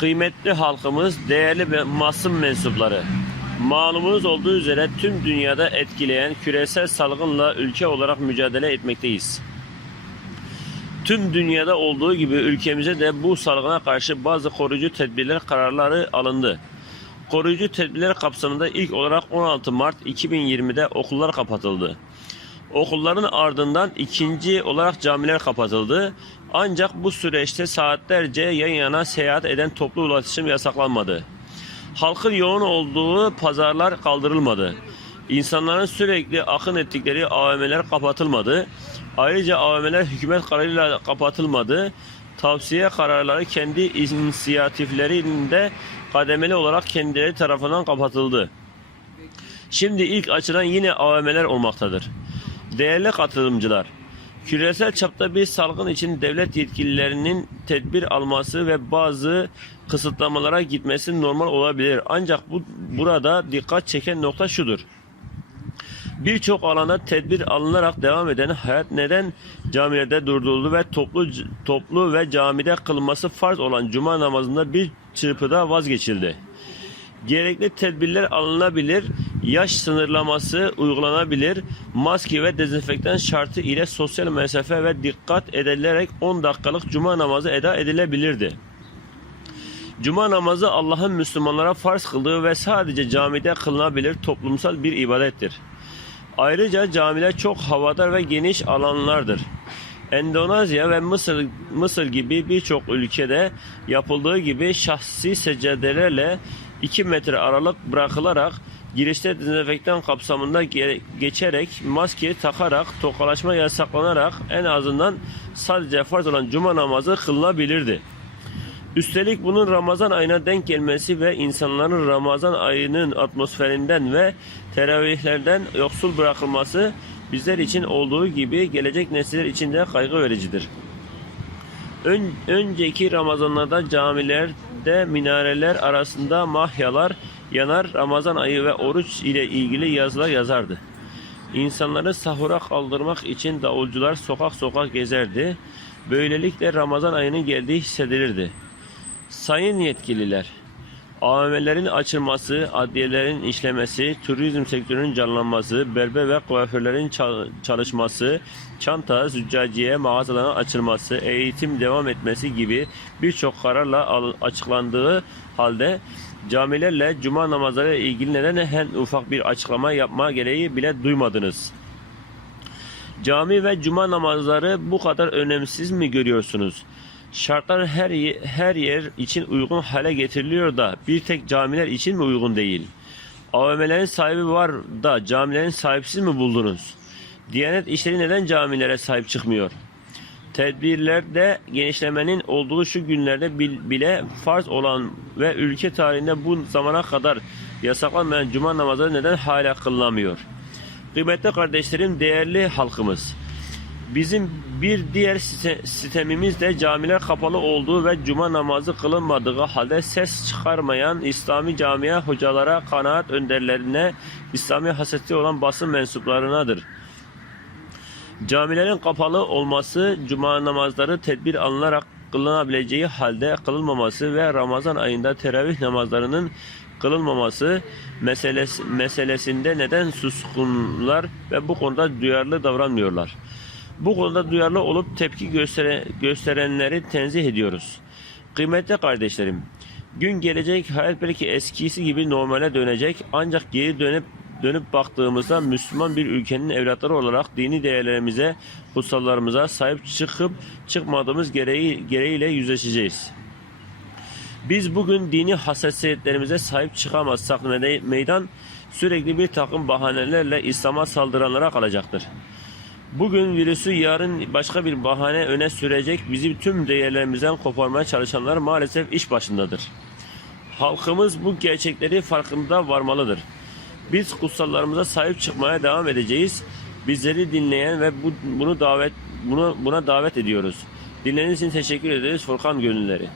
Kıymetli halkımız, değerli ve masum mensupları. Malumunuz olduğu üzere tüm dünyada etkileyen küresel salgınla ülke olarak mücadele etmekteyiz. Tüm dünyada olduğu gibi ülkemize de bu salgına karşı bazı koruyucu tedbirler kararları alındı. Koruyucu tedbirler kapsamında ilk olarak 16 Mart 2020'de okullar kapatıldı. Okulların ardından ikinci olarak camiler kapatıldı. Ancak bu süreçte saatlerce yan yana seyahat eden toplu ulaşım yasaklanmadı. Halkın yoğun olduğu pazarlar kaldırılmadı. İnsanların sürekli akın ettikleri AVM'ler kapatılmadı. Ayrıca AVM'ler hükümet kararıyla kapatılmadı. Tavsiye kararları kendi inisiyatiflerinde kademeli olarak kendileri tarafından kapatıldı. Şimdi ilk açılan yine AVM'ler olmaktadır. Değerli katılımcılar, küresel çapta bir salgın için devlet yetkililerinin tedbir alması ve bazı kısıtlamalara gitmesi normal olabilir. Ancak bu burada dikkat çeken nokta şudur. Birçok alanda tedbir alınarak devam eden hayat neden camilerde durduruldu ve toplu toplu ve camide kılınması farz olan cuma namazında bir çırpıda vazgeçildi. Gerekli tedbirler alınabilir, yaş sınırlaması uygulanabilir, maske ve dezenfektan şartı ile sosyal mesafe ve dikkat edilerek 10 dakikalık cuma namazı eda edilebilirdi. Cuma namazı Allah'ın Müslümanlara farz kıldığı ve sadece camide kılınabilir toplumsal bir ibadettir. Ayrıca camiler çok havadar ve geniş alanlardır. Endonezya ve Mısır, Mısır gibi birçok ülkede yapıldığı gibi şahsi seccadelerle 2 metre aralık bırakılarak girişte dezenfektan kapsamında ge- geçerek maske takarak tokalaşma yasaklanarak en azından sadece farz olan cuma namazı kılınabilirdi. Üstelik bunun Ramazan ayına denk gelmesi ve insanların Ramazan ayının atmosferinden ve teravihlerden yoksul bırakılması bizler için olduğu gibi gelecek nesiller için de kaygı vericidir. Ön- önceki Ramazanlarda camilerde minareler arasında mahyalar yanar Ramazan ayı ve oruç ile ilgili yazılar yazardı. İnsanları sahura kaldırmak için davulcular sokak sokak gezerdi. Böylelikle Ramazan ayının geldiği hissedilirdi. Sayın yetkililer, AVM'lerin açılması, adliyelerin işlemesi, turizm sektörünün canlanması, berber ve kuaförlerin çal- çalışması, çanta, züccaciye mağazaların açılması, eğitim devam etmesi gibi birçok kararla açıklandığı halde camilerle cuma namazları ilgili neden en ufak bir açıklama yapma gereği bile duymadınız? Cami ve cuma namazları bu kadar önemsiz mi görüyorsunuz? Şartlar her her yer için uygun hale getiriliyor da bir tek camiler için mi uygun değil? AVM'lerin sahibi var da camilerin sahipsiz mi buldunuz? Diyanet işleri neden camilere sahip çıkmıyor? Tedbirlerde genişlemenin olduğu şu günlerde bil- bile farz olan ve ülke tarihinde bu zamana kadar yasaklanmayan cuma namazları neden hala kılınamıyor? Kıymetli kardeşlerim, değerli halkımız. Bizim bir diğer sistemimiz de camiler kapalı olduğu ve cuma namazı kılınmadığı halde ses çıkarmayan İslami camia hocalara, kanaat önderlerine, İslami hasreti olan basın mensuplarınadır. Camilerin kapalı olması, cuma namazları tedbir alınarak kılınabileceği halde kılınmaması ve Ramazan ayında teravih namazlarının kılınmaması meselesi, meselesinde neden suskunlar ve bu konuda duyarlı davranmıyorlar? Bu konuda duyarlı olup tepki göstere, gösterenleri tenzih ediyoruz. Kıymetli kardeşlerim, gün gelecek hayat belki eskisi gibi normale dönecek ancak geri dönüp dönüp baktığımızda Müslüman bir ülkenin evlatları olarak dini değerlerimize, kutsallarımıza sahip çıkıp çıkmadığımız gereği, gereğiyle yüzleşeceğiz. Biz bugün dini hassasiyetlerimize sahip çıkamazsak meydan sürekli bir takım bahanelerle İslam'a saldıranlara kalacaktır. Bugün virüsü yarın başka bir bahane öne sürecek bizi tüm değerlerimizden koparmaya çalışanlar maalesef iş başındadır. Halkımız bu gerçekleri farkında varmalıdır. Biz kutsallarımıza sahip çıkmaya devam edeceğiz. Bizleri dinleyen ve bu, bunu davet bunu buna davet ediyoruz. Dinlediğiniz için teşekkür ederiz Furkan Gönülleri.